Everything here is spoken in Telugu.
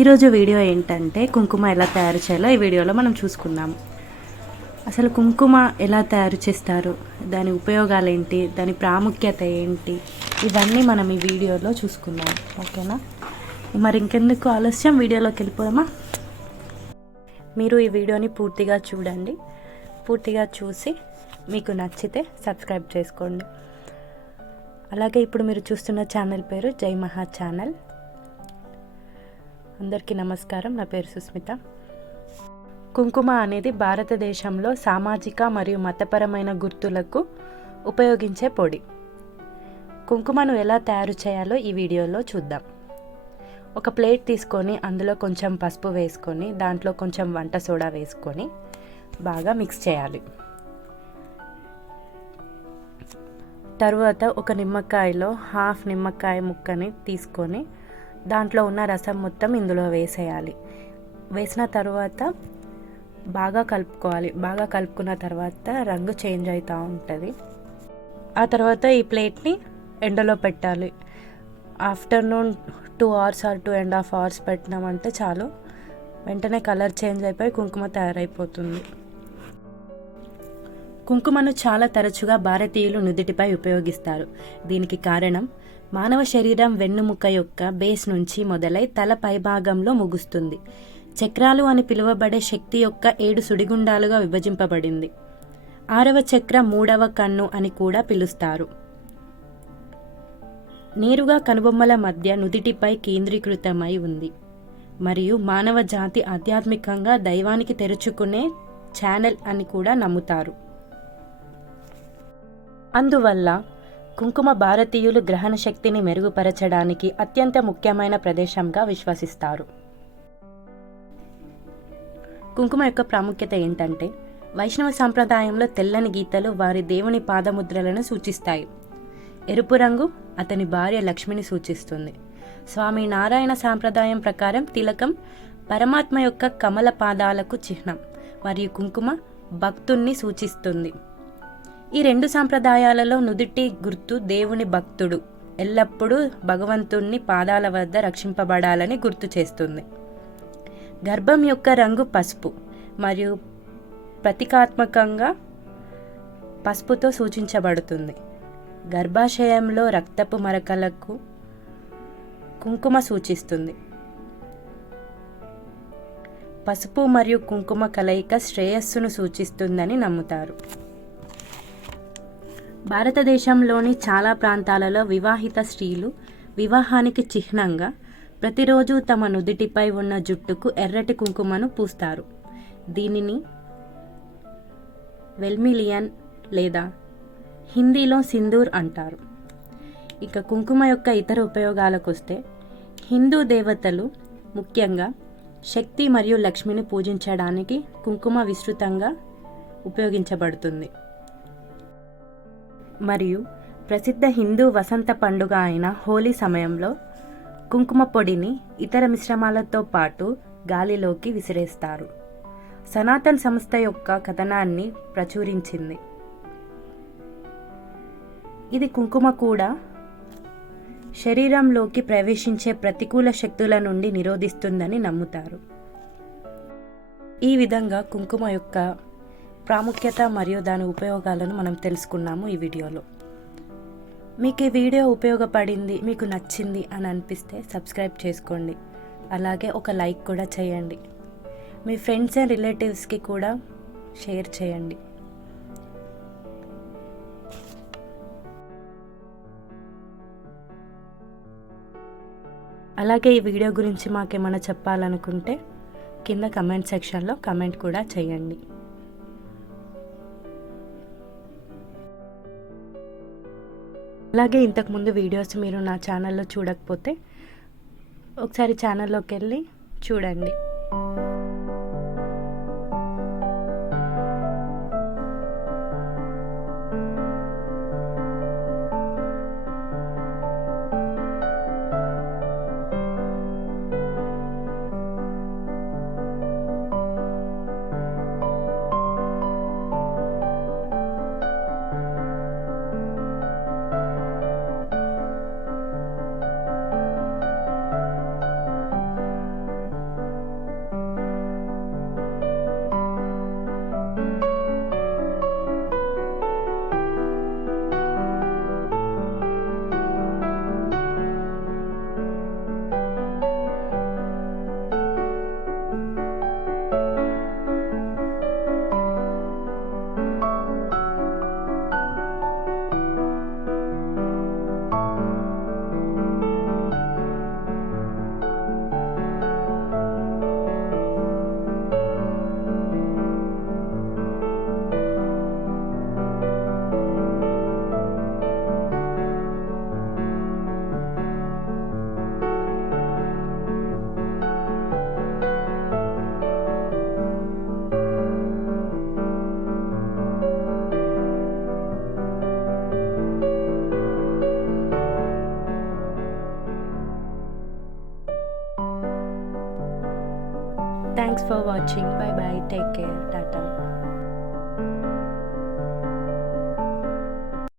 ఈరోజు వీడియో ఏంటంటే కుంకుమ ఎలా తయారు చేయాలో ఈ వీడియోలో మనం చూసుకుందాము. అసలు కుంకుమ ఎలా తయారు చేస్తారు, దాని ఉపయోగాలు ఏంటి, దాని ప్రాముఖ్యత ఏంటి, ఇవన్నీ మనం ఈ వీడియోలో చూసుకుందాం. ఓకేనా? మరి ఇంకెందుకు ఆలస్యం, వీడియోలోకి వెళ్ళిపోదామా? మీరు ఈ వీడియోని పూర్తిగా చూడండి. పూర్తిగా చూసి మీకు నచ్చితే సబ్స్క్రైబ్ చేసుకోండి. అలాగే ఇప్పుడు మీరు చూస్తున్న ఛానల్ పేరు జాయిమహాఛన్నెల్. అందరికీ నమస్కారం. నా పేరు సుస్మిత. కుంకుమ అనేది భారతదేశంలో సామాజిక మరియు మతపరమైన గుర్తులకు ఉపయోగించే పొడి. కుంకుమను ఎలా తయారు చేయాలో ఈ వీడియోలో చూద్దాం. ఒక ప్లేట్ తీసుకొని అందులో కొంచెం పసుపు వేసుకొని దాంట్లో కొంచెం వంట సోడా వేసుకొని బాగా మిక్స్ చేయాలి. తరువాత ఒక నిమ్మకాయలో హాఫ్ నిమ్మకాయ ముక్కని తీసుకొని దాంట్లో ఉన్న రసం మొత్తం ఇందులో వేసేయాలి. వేసిన తర్వాత బాగా కలుపుకోవాలి. బాగా కలుపుకున్న తర్వాత రంగు చేంజ్ అవుతూ ఉంటుంది. ఆ తర్వాత ఈ ప్లేట్ని ఎండలో పెట్టాలి. ఆఫ్టర్నూన్ 2 hours ఆర్ 2.5 hours పెట్టినామంటే చాలు. వెంటనే కలర్ చేంజ్ అయిపోయి కుంకుమ తయారైపోతుంది. కుంకుమను చాలా తరచుగా భారతీయులు నుదిటిపై ఉపయోగిస్తారు. దీనికి కారణం మానవ శరీరం వెన్నుముక యొక్క బేస్ నుంచి మొదలై తల పైభాగంలో ముగుస్తుంది. చక్రాలు అని పిలువబడే శక్తి యొక్క 7 సుడిగుండాలుగా విభజింపబడింది. 6వ చక్రం 3వ కన్ను అని కూడా పిలుస్తారు. నేరుగా కనుబొమ్మల మధ్య నుదిటిపై కేంద్రీకృతమై ఉంది మరియు మానవ జాతి ఆధ్యాత్మికంగా దైవానికి తెరుచుకునే ఛానల్ అని కూడా నమ్ముతారు. అందువల్ల కుంకుమ భారతీయులు గ్రహణ శక్తిని మెరుగుపరచడానికి అత్యంత ముఖ్యమైన ప్రదేశంగా విశ్వసిస్తారు. కుంకుమ యొక్క ప్రాముఖ్యత ఏంటంటే, వైష్ణవ సాంప్రదాయంలో తెల్లని గీతలు వారి దేవుని పాదముద్రలను సూచిస్తాయి. ఎరుపు రంగు అతని భార్య లక్ష్మిని సూచిస్తుంది. స్వామి నారాయణ సాంప్రదాయం ప్రకారం తిలకం పరమాత్మ యొక్క కమల పాదాలకు చిహ్నం మరియు కుంకుమ భక్తుణ్ణి సూచిస్తుంది. ఈ 2 సాంప్రదాయాలలో నుదిటి గుర్తు దేవుని భక్తుడు ఎల్లప్పుడూ భగవంతుణ్ణి పాదాల వద్ద రక్షింపబడాలని గుర్తు చేస్తుంది. గర్భం యొక్క రంగు పసుపు మరియు ప్రతీకాత్మకంగా పసుపుతో సూచించబడుతుంది. గర్భాశయంలో రక్తపు మరకలకు కుంకుమ సూచిస్తుంది. పసుపు మరియు కుంకుమ కలయిక శ్రేయస్సును సూచిస్తుందని నమ్ముతారు. భారతదేశంలోని చాలా ప్రాంతాలలో వివాహిత స్త్రీలు వివాహానికి చిహ్నంగా ప్రతిరోజు తమ నుదిటిపై ఉన్న జుట్టుకు ఎర్రటి కుంకుమను పూస్తారు. దీనిని వెల్మిలియన్ లేదా హిందీలో సింధూర్ అంటారు. ఇక కుంకుమ యొక్క ఇతర ఉపయోగాలకు వస్తే, హిందూ దేవతలు ముఖ్యంగా శక్తి మరియు లక్ష్మిని పూజించడానికి కుంకుమ విస్తృతంగా ఉపయోగించబడుతుంది. మరియు ప్రసిద్ధ హిందూ వసంత పండుగ అయిన హోలీ సమయంలో కుంకుమ పొడిని ఇతర మిశ్రమాలతో పాటు గాలిలోకి విసిరేస్తారు. సనాతన్ సంస్థ యొక్క కథనాన్ని ప్రచురించింది. ఇది కుంకుమ కూడా శరీరంలోకి ప్రవేశించే ప్రతికూల శక్తుల నుండి నిరోధిస్తుందని నమ్ముతారు. ఈ విధంగా కుంకుమ యొక్క ప్రాముఖ్యత మరియు దాని ఉపయోగాలను మనం తెలుసుకున్నాము ఈ వీడియోలో. మీకు ఈ వీడియో ఉపయోగపడింది, మీకు నచ్చింది అని అనిపిస్తే సబ్స్క్రైబ్ చేసుకోండి. అలాగే ఒక లైక్ కూడా చేయండి. మీ ఫ్రెండ్స్ అండ్ రిలేటివ్స్కి కూడా షేర్ చేయండి. అలాగే ఈ వీడియో గురించి మాకేమైనా చెప్పాలనుకుంటే కింద కమెంట్ సెక్షన్లో కమెంట్ కూడా చేయండి. అలాగే ఇంతకుముందు వీడియోస్ మీరు నా ఛానల్లో చూడకపోతే ఒకసారి ఛానల్లోకి వెళ్ళి చూడండి. Thanks for watching. Bye bye, take care.